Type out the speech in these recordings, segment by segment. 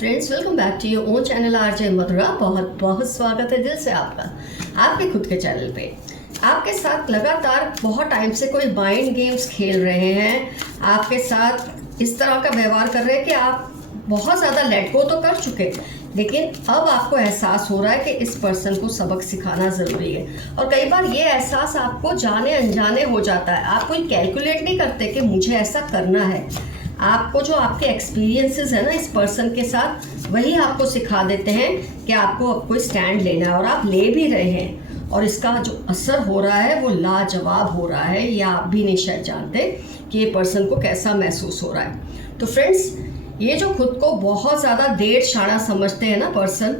Friends, welcome back to your own channel RJ Madhura. बहुत बहुत स्वागत है दिल से आपका आपके खुद के चैनल पे। आपके साथ लगातार बहुत टाइम से कोई माइंड गेम्स खेल रहे हैं, आपके साथ इस तरह का व्यवहार कर रहे हैं कि आप बहुत ज़्यादा लेट गो तो कर चुके, लेकिन अब आपको एहसास हो रहा है कि इस पर्सन को सबक सिखाना ज़रूरी है। और कई बार ये एहसास आपको जाने अनजाने हो जाता है। आप कोई कैलकुलेट नहीं करते कि मुझे ऐसा करना है। आपको जो आपके एक्सपीरियंसेस है ना इस पर्सन के साथ, वही आपको सिखा देते हैं कि आपको अब कोई स्टैंड लेना है, और आप ले भी रहे हैं। और इसका जो असर हो रहा है वो लाजवाब हो रहा है। ये आप भी नहीं शायद जानते कि ये पर्सन को कैसा महसूस हो रहा है। तो फ्रेंड्स, ये जो खुद को बहुत ज़्यादा डेढ़ शाणा समझते हैं ना पर्सन,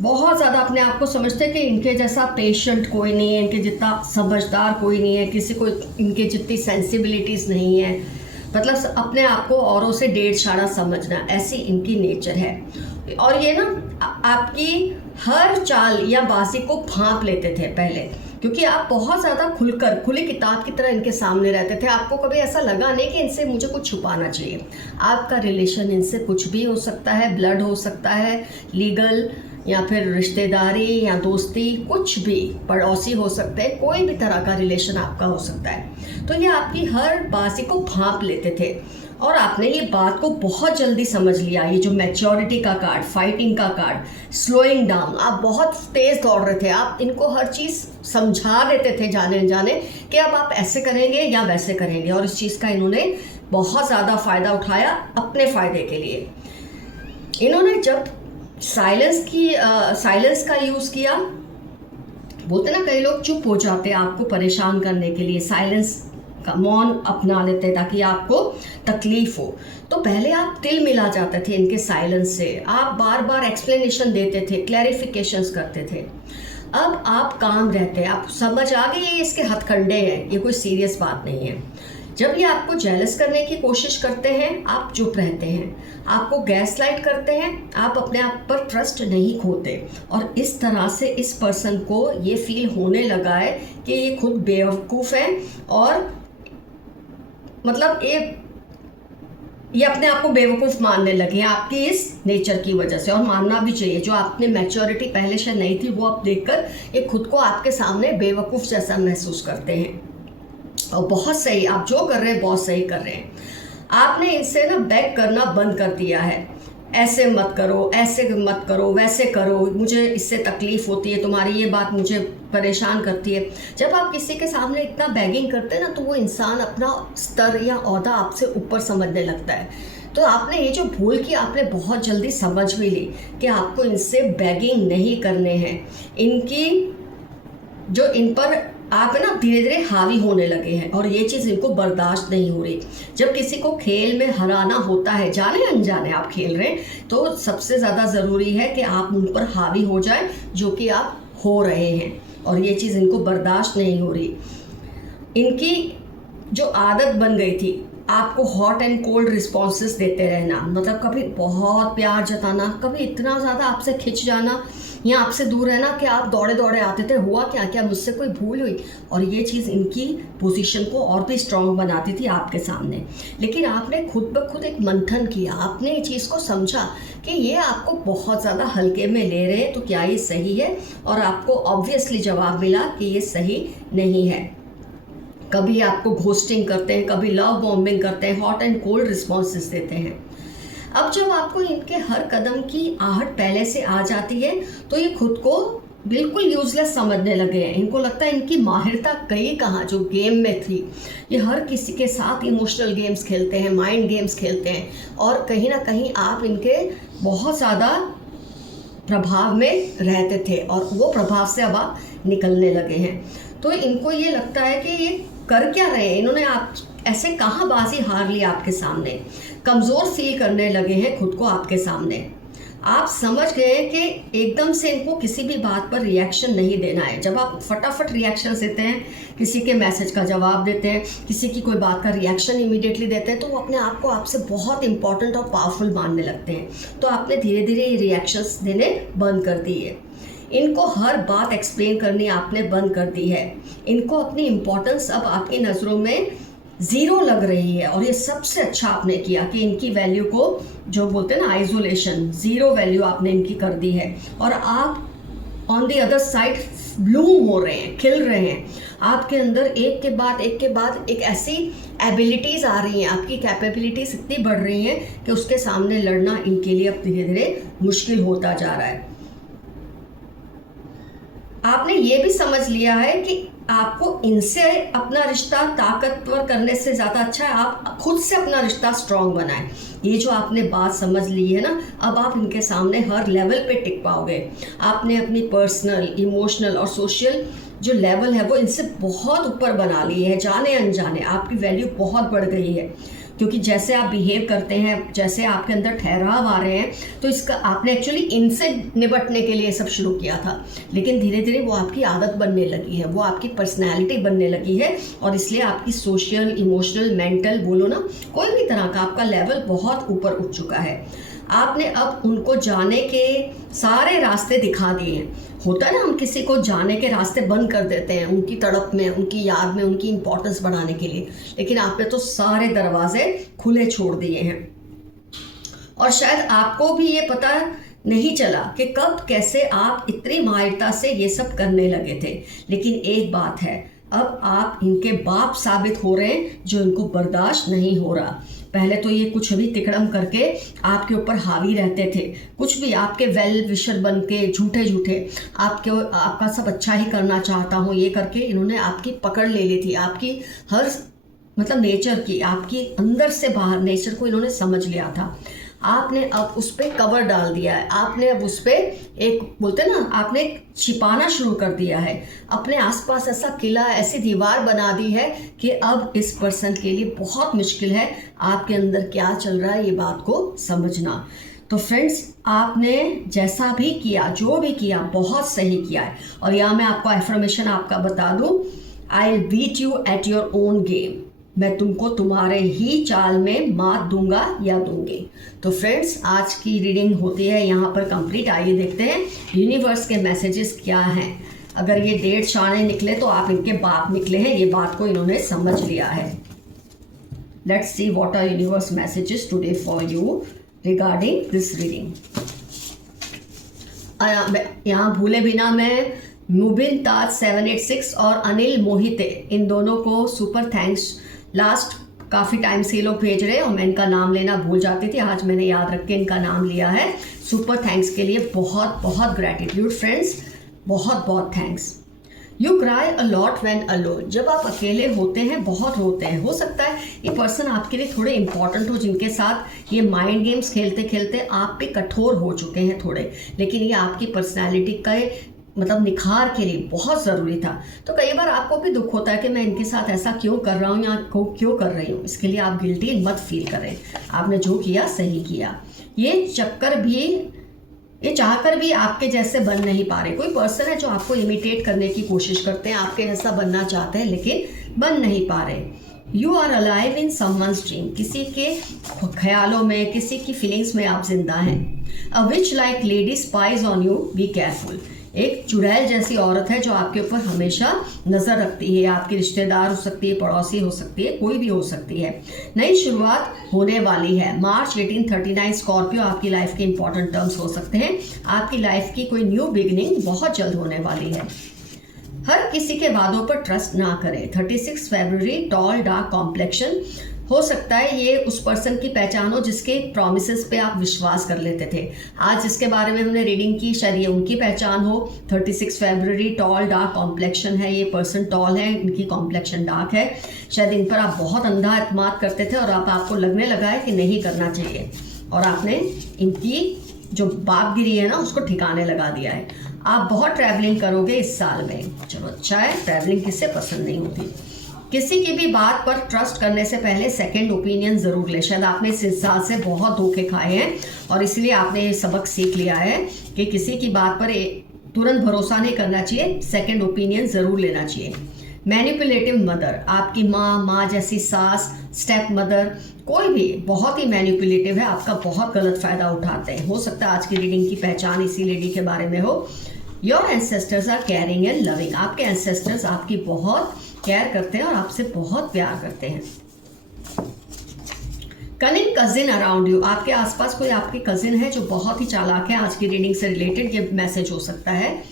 बहुत ज़्यादा अपने आप को समझते हैं कि इनके जैसा पेशेंट कोई नहीं है, इनके जितना समझदार कोई नहीं है, किसी को इनके जितनी सेंसिबिलिटीज़ नहीं है, मतलब अपने आप को औरों से डेढ़ शाणा समझना, ऐसी इनकी नेचर है। और ये ना आपकी हर चाल या बाजी को भांप लेते थे पहले, क्योंकि आप बहुत ज़्यादा खुलकर खुली किताब की तरह इनके सामने रहते थे। आपको कभी ऐसा लगा नहीं कि इनसे मुझे कुछ छुपाना चाहिए। आपका रिलेशन इनसे कुछ भी हो सकता है, ब्लड हो सकता है, लीगल या फिर रिश्तेदारी या दोस्ती, कुछ भी, पड़ोसी हो सकते हैं, कोई भी तरह का रिलेशन आपका हो सकता है। तो ये आपकी हर बाजी को भांप लेते थे, और आपने ये बात को बहुत जल्दी समझ लिया। ये जो मैच्योरिटी का कार्ड, फाइटिंग का कार्ड, स्लोइंग डाउन, आप बहुत तेज़ दौड़ रहे थे। आप इनको हर चीज़ समझा देते थे जाने अनजाने कि अब आप ऐसे करेंगे या वैसे करेंगे, और इस चीज़ का इन्होंने बहुत ज़्यादा फ़ायदा उठाया अपने फ़ायदे के लिए। इन्होंने जब साइलेंस का यूज़ किया, बोलते ना कई लोग चुप हो जाते हैं आपको परेशान करने के लिए, साइलेंस का मौन अपना लेते हैं ताकि आपको तकलीफ हो। तो पहले आप तिल मिला जाते थे इनके साइलेंस से, आप बार बार एक्सप्लेनेशन देते थे, क्लैरिफिकेशंस करते थे। अब आप काम रहते हैं, आप समझ आ गई ये इसके हथकंडे हैं, ये कोई सीरियस बात नहीं है। जब ये आपको जेलस करने की कोशिश करते हैं, आप चुप रहते हैं, आपको गैसलाइट करते हैं, आप अपने आप पर ट्रस्ट नहीं खोते। और इस तरह से इस पर्सन को ये फील होने लगा है कि ये खुद बेवकूफ़ है, और मतलब ये अपने आप को बेवकूफ़ मानने लगे हैं आपकी इस नेचर की वजह से। और मानना भी चाहिए, जो आपने मैच्योरिटी पहले से नहीं थी वो अब देखकर ये खुद को आपके सामने बेवकूफ़ जैसा महसूस करते हैं। और बहुत सही, आप जो कर रहे हैं बहुत सही कर रहे हैं। आपने इनसे ना बैक करना बंद कर दिया है, ऐसे मत करो, ऐसे मत करो, वैसे करो, मुझे इससे तकलीफ़ होती है, तुम्हारी ये बात मुझे परेशान करती है। जब आप किसी के सामने इतना बैगिंग करते हैं ना, तो वो इंसान अपना स्तर या ओहदा आपसे ऊपर समझने लगता है। तो आपने ये जो भूल की, आपने बहुत जल्दी समझ भी ली कि आपको इनसे बैगिंग नहीं करने हैं। इनकी जो इन पर आप ना धीरे धीरे हावी होने लगे हैं, और ये चीज़ इनको बर्दाश्त नहीं हो रही। जब किसी को खेल में हराना होता है, जाने अनजाने आप खेल रहे हैं, तो सबसे ज़्यादा ज़रूरी है कि आप उन पर हावी हो जाए, जो कि आप हो रहे हैं। और ये चीज़ इनको बर्दाश्त नहीं हो रही। इनकी जो आदत बन गई थी आपको हॉट एंड कोल्ड रिस्पॉन्सेस देते रहना, मतलब कभी बहुत प्यार जताना, कभी इतना ज़्यादा आपसे खिंच जाना या आपसे दूर रहना कि आप दौड़े दौड़े आते थे, हुआ क्या, क्या मुझसे कोई भूल हुई। और ये चीज़ इनकी पोजीशन को और भी स्ट्रांग बनाती थी आपके सामने। लेकिन आपने खुद ब खुद एक मंथन किया, आपने ये चीज़ को समझा कि ये आपको बहुत ज़्यादा हल्के में ले रहे हैं, तो क्या ये सही है? और आपको ऑब्वियसली जवाब मिला कि ये सही नहीं है। कभी आपको घोस्टिंग करते हैं, कभी लव बॉम्बिंग करते हैं, हॉट एंड कोल्ड रिस्पॉन्सेस देते हैं। अब जब आपको इनके हर कदम की आहट पहले से आ जाती है, तो ये खुद को बिल्कुल यूजलेस समझने लगे हैं। इनको लगता है इनकी माहिरता कहीं कहाँ जो गेम में थी। ये हर किसी के साथ इमोशनल गेम्स खेलते हैं, माइंड गेम्स खेलते हैं, और कहीं ना कहीं आप इनके बहुत ज़्यादा प्रभाव में रहते थे, और वो प्रभाव से अब आप निकलने लगे हैं। तो इनको ये लगता है कि ये कर क्या रहे हैं, इन्होंने आप ऐसे कहाँ बाजी हार ली आपके सामने। कमज़ोर फील करने लगे हैं खुद को आपके सामने। आप समझ गए कि एकदम से इनको किसी भी बात पर रिएक्शन नहीं देना है। जब आप फटाफट रिएक्शन देते हैं, किसी के मैसेज का जवाब देते हैं, किसी की कोई बात का रिएक्शन इमीडिएटली देते हैं, तो वो अपने आप को आपसे बहुत इंपॉर्टेंट और पावरफुल मानने लगते हैं। तो आपने धीरे धीरे ये रिएक्शंस देने बंद कर दिए। इनको हर बात एक्सप्लेन करनी आपने बंद कर दी है। इनको अपनी इम्पोर्टेंस अब आपकी नज़रों में ज़ीरो लग रही है। और ये सबसे अच्छा आपने किया कि इनकी वैल्यू को, जो बोलते हैं ना आइसोलेशन, ज़ीरो वैल्यू आपने इनकी कर दी है। और आप on the other side Bloom हो रहे हैं, खिल रहे हैं। आपके अंदर एक के बाद एक ऐसी एबिलिटीज़ आ रही हैं, आपकी कैपेबिलिटीज़ इतनी बढ़ रही हैं कि उसके सामने लड़ना इनके लिए अब धीरे धीरे मुश्किल होता जा रहा है। आपने ये भी समझ लिया है कि आपको इनसे अपना रिश्ता ताकतवर करने से ज़्यादा अच्छा है आप खुद से अपना रिश्ता स्ट्रांग बनाएं। ये जो आपने बात समझ ली है ना, अब आप इनके सामने हर लेवल पे टिक पाओगे। आपने अपनी पर्सनल, इमोशनल और सोशल जो लेवल है वो इनसे बहुत ऊपर बना ली है। जाने अनजाने आपकी वैल्यू बहुत बढ़ गई है, क्योंकि जैसे आप बिहेव करते हैं, जैसे आपके अंदर ठहराव आ रहे हैं, तो इसका आपने एक्चुअली इनसे निपटने के लिए सब शुरू किया था, लेकिन धीरे धीरे वो आपकी आदत बनने लगी है, वो आपकी पर्सनैलिटी बनने लगी है। और इसलिए आपकी सोशल, इमोशनल, मेंटल, बोलो ना, कोई भी तरह का आपका लेवल बहुत ऊपर उठ चुका है। आपने अब उनको जाने के सारे रास्ते दिखा दिए हैं। होता है ना, हम किसी को जाने के रास्ते बंद कर देते हैं उनकी तड़प में, उनकी याद में, उनकी इंपॉर्टेंस बढ़ाने के लिए, लेकिन आपने तो सारे दरवाजे खुले छोड़ दिए हैं। और शायद आपको भी ये पता नहीं चला कि कब कैसे आप इतनी माहिरता से ये सब करने लगे थे। लेकिन एक बात है, अब आप इनके बाप साबित हो रहे हैं, जो इनको बर्दाश्त नहीं हो रहा। पहले तो ये कुछ भी तिकड़म करके आपके ऊपर हावी रहते थे, कुछ भी आपके वेल विशर बन के झूठे आपका सब अच्छा ही करना चाहता हूँ ये करके इन्होंने आपकी पकड़ ले ली थी। आपकी हर मतलब नेचर की, आपकी अंदर से बाहर नेचर को इन्होंने समझ लिया था। आपने अब उस पर कवर डाल दिया है, आपने अब उस पर एक बोलते ना, आपने छिपाना शुरू कर दिया है। अपने आसपास ऐसा किला, ऐसी दीवार बना दी है कि अब इस पर्सन के लिए बहुत मुश्किल है आपके अंदर क्या चल रहा है ये बात को समझना। तो फ्रेंड्स, आपने जैसा भी किया, जो भी किया, बहुत सही किया है। और यहाँ मैं आपको एफर्मेशन आपका बता दूँ, I will beat you at your own game. मैं तुमको तुम्हारे ही चाल में मात दूंगा या दूंगी। तो फ्रेंड्स, आज की रीडिंग होती है यहाँ पर कंप्लीट। आइए देखते हैं यूनिवर्स के मैसेजेस क्या हैं। अगर ये 1.5 शाने निकले तो आप इनके बाप निकले हैं, ये बात को इन्होंने समझ लिया है। Let's see what are universe messages today for you regarding this reading. यहाँ भूले बिना मैं मुबिन ताज 786 और अनिल मोहिते, इन दोनों को सुपर थैंक्स। लास्ट काफ़ी टाइम से ये लोग भेज रहे हैं और मैं इनका नाम लेना भूल जाती थी, आज मैंने याद रख के इनका नाम लिया है। सुपर थैंक्स के लिए बहुत बहुत ग्रैटिट्यूड फ्रेंड्स, बहुत बहुत thanks. You cry a lot when alone. जब आप अकेले होते हैं बहुत रोते हैं। हो सकता है ये पर्सन आपके लिए थोड़े इंपॉर्टेंट हो, जिनके साथ ये माइंड गेम्स खेलते खेलते आप पे कठोर हो चुके हैं थोड़े, लेकिन ये आपकी पर्सनैलिटी का मतलब निखार के लिए बहुत ज़रूरी था। तो कई बार आपको भी दुख होता है कि मैं इनके साथ ऐसा क्यों कर रहा हूँ या क्यों कर रही हूँ। इसके लिए आप गिल्टी मत फील करें, आपने जो किया सही किया। ये चाहकर भी आपके जैसे बन नहीं पा रहे। कोई पर्सन है जो आपको इमिटेट करने की कोशिश करते हैं, आपके जैसा बनना चाहते हैं लेकिन बन नहीं पा रहे। You are alive in someone's dream. किसी के ख्यालों में, किसी की फीलिंग्स में आप जिंदा हैं। A witch like lady spies on you, be careful. एक चुड़ैल जैसी औरत है जो आपके ऊपर हमेशा नज़र रखती है। आपकी रिश्तेदार हो सकती है, पड़ोसी हो सकती है, कोई भी हो सकती है। नई शुरुआत होने वाली है। मार्च 1839 स्कॉर्पियो आपकी लाइफ के इंपॉर्टेंट टर्म्स हो सकते हैं। आपकी लाइफ की कोई न्यू बिगिनिंग बहुत जल्द होने वाली है। हर किसी के वादों पर ट्रस्ट ना करें। 36 फरवरी, टॉल, डार्क कॉम्प्लेक्शन। हो सकता है ये उस पर्सन की पहचान हो जिसके प्रॉमिसेस पे आप विश्वास कर लेते थे। आज जिसके बारे में हमने रीडिंग की, शायद ये उनकी पहचान हो। 36 फरवरी, टॉल, डार्क कॉम्प्लेक्शन है। ये पर्सन टॉल है, इनकी कॉम्प्लेक्शन डार्क है। शायद इन पर आप बहुत अंधा एतमाद करते थे और आपको लगने लगा है कि नहीं करना चाहिए, और आपने इनकी जो बापगिरी है ना उसको ठिकाने लगा दिया है। आप बहुत ट्रैवलिंग करोगे इस साल में। चलो अच्छा है, ट्रैवलिंग किससे पसंद नहीं होती। किसी की भी बात पर ट्रस्ट करने से पहले सेकंड ओपिनियन ज़रूर ले। शायद आपने इस इंसान से बहुत धोखे खाए हैं और इसलिए आपने ये सबक सीख लिया है कि किसी की बात पर तुरंत भरोसा नहीं करना चाहिए, सेकंड ओपिनियन ज़रूर लेना चाहिए। मैनिपुलेटिव मदर, आपकी माँ जैसी सास, स्टेप मदर, कोई भी बहुत ही मैनिपुलेटिव है, आपका बहुत गलत फ़ायदा उठाते हैं। हो सकता है आज की रीडिंग की पहचान इसी लेडी के बारे में हो। Your ancestors are caring and loving. आपके एंसेस्टर्स आपकी बहुत केयर करते हैं और आपसे बहुत प्यार करते हैं। कनिंग कजिन अराउंड यू, आपके आसपास कोई आपके कजिन है जो बहुत ही चालाक है। आज की रीडिंग से रिलेटेड ये मैसेज हो सकता है।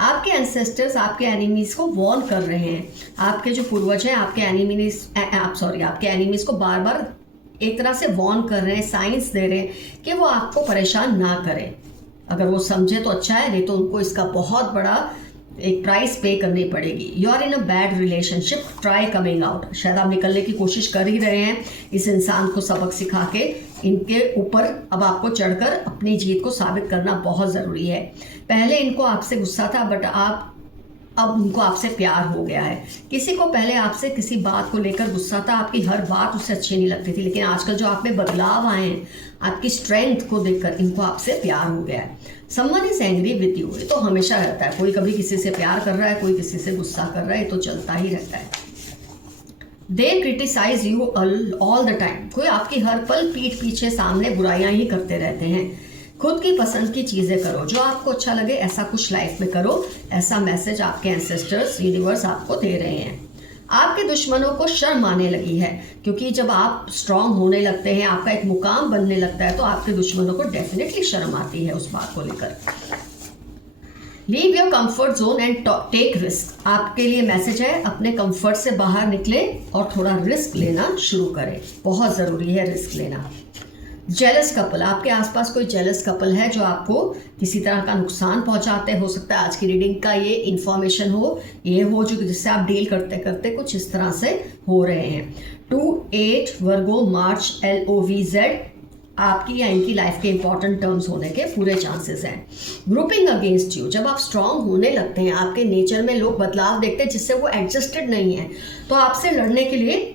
आपके एंसेस्टर्स आपके एनिमीज को वॉर्न कर रहे हैं। आपके जो पूर्वज हैं आपके एनिमीज को बार बार एक तरह से वॉर्न कर रहे हैं, साइंस दे रहे हैं कि वो आपको परेशान ना करें। अगर वो समझे तो अच्छा है, नहीं तो उनको इसका बहुत बड़ा एक प्राइस पे करनी पड़ेगी। You are in a bad relationship, try coming out. शायद आप निकलने की कोशिश कर ही रहे हैं। इस इंसान को सबक सिखा के इनके ऊपर अब आपको चढ़कर अपनी जीत को साबित करना बहुत ज़रूरी है। पहले इनको आपसे गुस्सा था, बट अब उनको आपसे प्यार हो गया है। किसी को पहले आपसे किसी बात को लेकर गुस्सा था, आपकी हर बात उससे अच्छी नहीं लगती थी, लेकिन आजकल जो आप में बदलाव आए हैं, आपकी स्ट्रेंथ को देखकर इनको आपसे प्यार हो गया है। Someone is angry with you, ये तो हमेशा रहता है। कोई कभी किसी से प्यार कर रहा है, कोई किसी से गुस्सा कर रहा है, ये तो चलता ही रहता है। They criticise you all the time, कोई आपकी हर पल पीठ पीछे सामने बुराइयां ही करते रहते हैं। खुद की पसंद की चीज़ें करो, जो आपको अच्छा लगे ऐसा कुछ लाइफ में करो। ऐसा मैसेज आपके एंसेस्टर्स यूनिवर्स आपको दे रहे हैं। आपके दुश्मनों को शर्म आने लगी है, क्योंकि जब आप स्ट्रांग होने लगते हैं, आपका एक मुकाम बनने लगता है, तो आपके दुश्मनों को डेफिनेटली शर्म आती है उस बात को लेकर। Leave your comfort zone and take risk, आपके लिए मैसेज है अपने कंफर्ट से बाहर निकले और थोड़ा रिस्क लेना शुरू करें। बहुत ज़रूरी है रिस्क लेना। जेलस कपल, आपके आसपास कोई जेलस कपल है जो आपको किसी तरह का नुकसान पहुंचाते, हो सकता है आज की रीडिंग का ये इन्फॉर्मेशन हो, ये हो जो जिससे आप डील करते करते कुछ इस तरह से हो रहे हैं। 2-8 वर्गो मार्च LOVZ, आपकी या इनकी लाइफ के इंपॉर्टेंट टर्म्स होने के पूरे चांसेस हैं। ग्रुपिंग अगेंस्ट यू, जब आप स्ट्रांग होने लगते हैं, आपके नेचर में लोग बदलाव देखते हैं जिससे वो एडजस्टेड नहीं है, तो आपसे लड़ने के लिए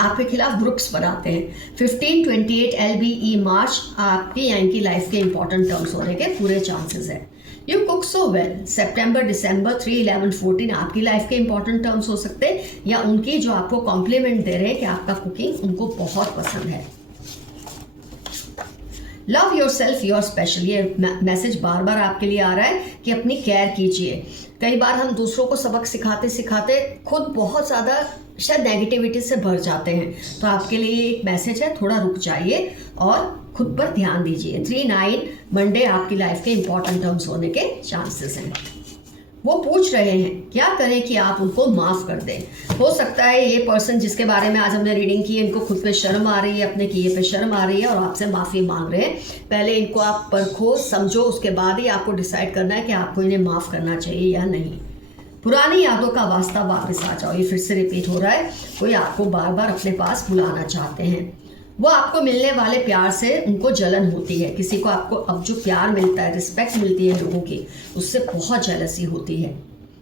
आपके खिलाफ ग्रुप्स बनाते हैं। 15-28 LBE मार्च, आपकी या इनकी लाइफ के इंपॉर्टेंट टर्म्स होने के पूरे चांसेस है। यू कुक सो वेल, सितंबर दिसंबर 3-11-14 आपकी लाइफ के इंपॉर्टेंट टर्म्स हो सकते हैं, या उनकी जो आपको कॉम्प्लीमेंट दे रहे हैं कि आपका कुकिंग उनको बहुत पसंद है। Love your self, your special, ये मैसेज बार बार आपके लिए आ रहा है कि अपनी केयर कीजिए। कई बार हम दूसरों को सबक सिखाते सिखाते खुद बहुत ज़्यादा शायद नेगेटिविटी से भर जाते हैं, तो आपके लिए एक मैसेज है, थोड़ा रुक जाइए और खुद पर ध्यान दीजिए। 3-9 मंडे आपकी लाइफ के इंपॉर्टेंट टर्म्स होने के चांसेस हैं। वो पूछ रहे हैं क्या करें कि आप उनको माफ़ कर दें। हो सकता है ये पर्सन जिसके बारे में आज हमने रीडिंग की, इनको खुद पे शर्म आ रही है, अपने किए पे शर्म आ रही है और आपसे माफ़ी मांग रहे हैं। पहले इनको आप परखो, समझो, उसके बाद ही आपको डिसाइड करना है कि आपको इन्हें माफ़ करना चाहिए या नहीं। पुरानी यादों का वास्ता वापस आ जाओ, ये फिर से रिपीट हो रहा है। कोई आपको बार बार अपने पास बुलाना चाहते हैं। वो आपको मिलने वाले प्यार से उनको जलन होती है। किसी को आपको अब जो प्यार मिलता है, रिस्पेक्ट मिलती है लोगों की, उससे बहुत जेलसी होती है।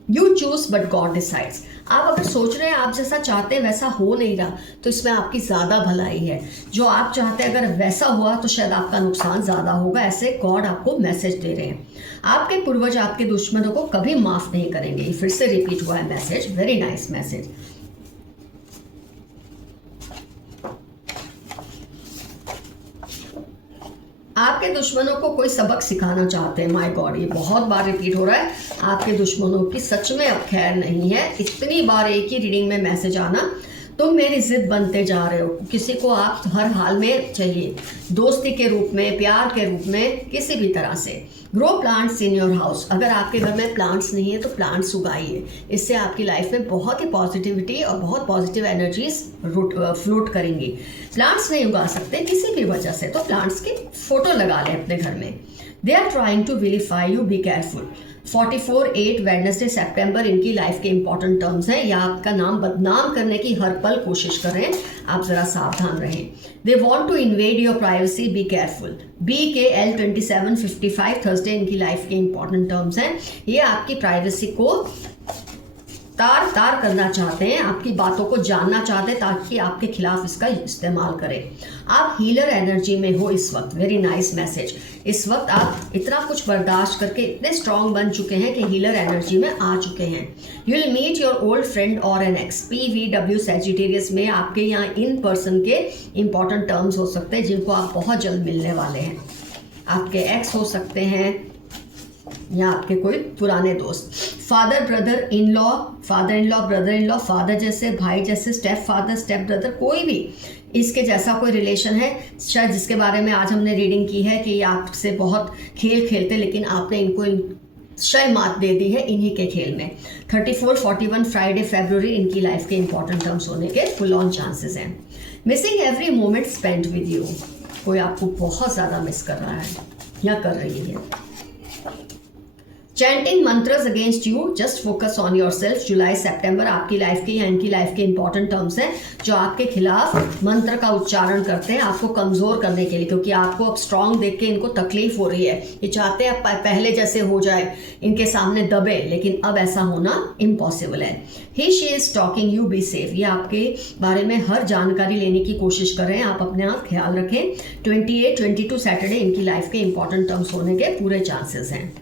You choose but God decides, आप अगर सोच रहे हैं आप जैसा चाहते हैं वैसा हो नहीं रहा, तो इसमें आपकी ज़्यादा भलाई है। जो आप चाहते हैं अगर वैसा हुआ तो शायद आपका नुकसान ज़्यादा होगा, ऐसे गॉड आपको मैसेज दे रहे हैं। आपके पूर्वज आपके दुश्मनों को कभी माफ़ नहीं करेंगे। फिर से रिपीट हुआ है मैसेज, वेरी नाइस मैसेज। आपके दुश्मनों को कोई सबक सिखाना चाहते हैं। माय गॉड, ये बहुत बार रिपीट हो रहा है। आपके दुश्मनों की सच में अब खैर नहीं है। इतनी बार एक ही रीडिंग में मैसेज आना, तुम मेरी जिद बनते जा रहे हो। किसी को आप हर हाल में चाहिए, दोस्ती के रूप में, प्यार के रूप में, किसी भी तरह से। Grow plants in your house, अगर आपके घर में प्लांट्स नहीं है तो प्लांट्स उगाइए। इससे आपकी लाइफ में बहुत ही पॉजिटिविटी और बहुत पॉजिटिव एनर्जीज फ्लोट करेंगी। प्लांट्स नहीं उगा सकते किसी भी वजह से, तो प्लांट्स की फोटो लगा लें अपने घर में। They are trying to vilify you, be careful. 44-8 Wednesday सितंबर इनकी लाइफ के इंपॉर्टेंट टर्म्स हैं, या आपका नाम बदनाम करने की हर पल कोशिश कर रहे हैं, आप जरा सावधान रहें। They want to invade your privacy, be careful. BKL 2755 Thursday इनकी लाइफ के इंपॉर्टेंट टर्म्स हैं। ये आपकी प्राइवेसी को तार तार करना चाहते हैं, आपकी बातों को जानना चाहते हैं ताकि आपके खिलाफ इसका इस्तेमाल करें। आप हीलर एनर्जी में हो इस वक्त, वेरी नाइस मैसेज। इस वक्त आप इतना कुछ बर्दाश्त करके इतने स्ट्रांग बन चुके हैं कि हीलर एनर्जी में आ चुके हैं। You will meet your old friend और एन एक्स। PVW सैजिटेरियस में आपके यहाँ इन पर्सन के इंपॉर्टेंट टर्म्स हो सकते हैं जिनको आप बहुत जल्द मिलने वाले हैं। आपके एक्स हो सकते हैं या आपके कोई पुराने दोस्त। Father brother in law, father in law, brother in law, father जैसे, भाई जैसे, स्टेप फादर, स्टेप ब्रदर, कोई भी इसके जैसा कोई रिलेशन है, शायद जिसके बारे में आज हमने रीडिंग की है कि ये आपसे बहुत खेल खेलते, लेकिन आपने इनको शायद मात दे दी है इन्हीं के खेल में। 34, 41 फ्राइडे फरवरी इनकी लाइफ के इंपॉर्टेंट टर्म्स होने के फुल ऑन चांसेस हैं। Missing every moment spend with you, कोई आपको बहुत ज़्यादा मिस कर रहा है या कर रही है। Chanting mantras against you, just focus on yourself. जुलाई सितंबर आपकी लाइफ के या इनकी लाइफ के इंपॉर्टेंट टर्म्स हैं जो आपके खिलाफ मंत्र का उच्चारण करते हैं आपको कमज़ोर करने के लिए, क्योंकि आपको अब स्ट्रांग देख के इनको तकलीफ हो रही है। ये चाहते हैं पहले जैसे हो जाए, इनके सामने दबे, लेकिन अब ऐसा होना इम्पॉसिबल है। He she is talking you, be safe, ये आपके बारे में हर जानकारी लेने की कोशिश कर रहे हैं, आप अपने आप ख्याल रखें। 28, 22 सैटरडे इनकी लाइफ के इंपॉर्टेंट टर्म्स होने के पूरे चांसेस हैं।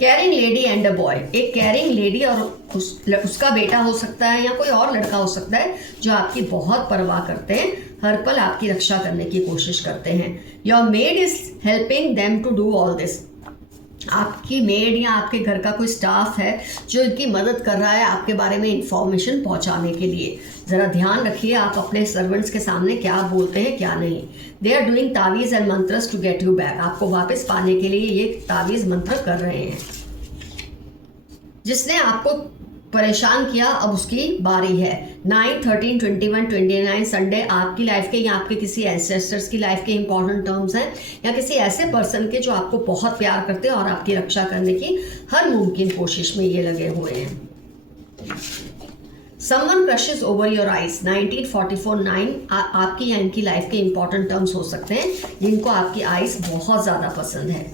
Carrying lady and a boy, एक कैरिंग लेडी और उसका बेटा हो सकता है या कोई और लड़का हो सकता है जो आपकी बहुत परवाह करते हैं, हर पल आपकी रक्षा करने की कोशिश करते हैं। Your maid is helping them to do all this, आपकी मेड या आपके घर का कोई स्टाफ है जो इनकी मदद कर रहा है आपके बारे में इंफॉर्मेशन पहुंचाने के लिए। ज़रा ध्यान रखिए आप अपने सर्वेंट्स के सामने क्या बोलते हैं क्या नहीं। दे आर डूइंग तावीज़ and mantras to get you back, आपको वापस पाने के लिए ये तावीज़ मंत्र कर रहे हैं। जिसने आपको परेशान किया अब उसकी बारी है। 9, 13, 21, 29 संडे आपकी लाइफ के या आपके किसी एंसेस्टर्स की लाइफ के इंपॉर्टेंट टर्म्स हैं, या किसी ऐसे पर्सन के जो आपको बहुत प्यार करते हैं और आपकी रक्षा करने की हर मुमकिन कोशिश में ये लगे हुए हैं। Someone crushes over your eyes, 1944 9 आपकी या इनकी लाइफ के इंपॉर्टेंट टर्म्स हो सकते हैं जिनको आपकी आइज बहुत ज़्यादा पसंद है।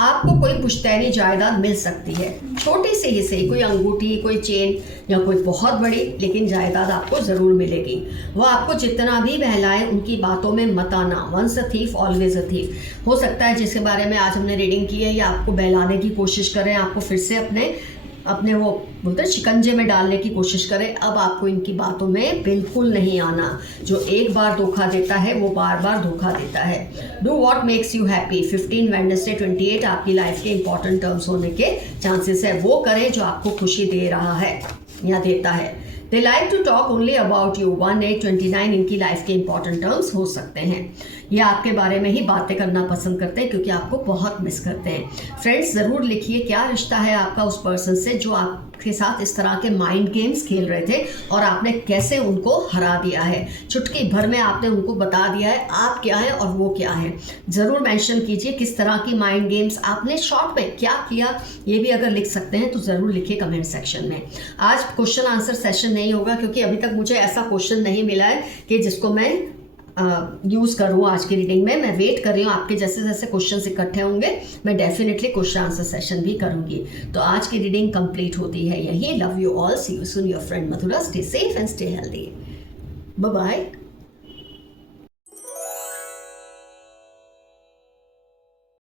आपको कोई पुश्तैनी जायदाद मिल सकती है, छोटी सी ही सही, कोई अंगूठी, कोई चेन या कोई बहुत बड़ी, लेकिन जायदाद आपको ज़रूर मिलेगी। वो आपको जितना भी बहलाए उनकी बातों में मत आना। Once a thief always a thief, हो सकता है जिसके बारे में आज हमने रीडिंग की है या आपको बहलाने की कोशिश करें, आपको फिर से अपने वो बोलते हैं शिकंजे में डालने की कोशिश करें। अब आपको इनकी बातों में बिल्कुल नहीं आना। जो एक बार धोखा देता है वो बार बार धोखा देता है। Do what makes you happy, 15 Wednesday 28 आपकी लाइफ के इंपॉर्टेंट टर्म्स होने के चांसेस है। वो करें जो आपको खुशी दे रहा है या देता है। They like to talk only about you, 1, 8, 29 इनकी लाइफ के इंपॉर्टेंट टर्म्स हो सकते हैं। ये आपके बारे में ही बातें करना पसंद करते हैं क्योंकि आपको बहुत मिस करते हैं। फ्रेंड्स ज़रूर लिखिए क्या रिश्ता है आपका उस पर्सन से जो आपके साथ इस तरह के माइंड गेम्स खेल रहे थे और आपने कैसे उनको हरा दिया है। चुटकी भर में आपने उनको बता दिया है आप क्या है और वो क्या है। ज़रूर मेंशन कीजिए किस तरह की माइंड गेम्स आपने शॉर्ट में क्या किया, ये भी अगर लिख सकते हैं तो ज़रूर लिखिए कमेंट सेक्शन में। आज क्वेश्चन आंसर सेशन नहीं होगा क्योंकि अभी तक मुझे ऐसा क्वेश्चन नहीं मिला है कि जिसको मैं यूज़ करूँ आज की रीडिंग में। मैं वेट कर रही हूँ आपके जैसे जैसे क्वेश्चन इकट्ठे होंगे मैं डेफिनेटली क्वेश्चन आंसर सेशन भी करूँगी। तो आज की रीडिंग कंप्लीट होती है यही। Love you all, see you soon, your friend Madhura. Stay safe and stay healthy. Bye bye.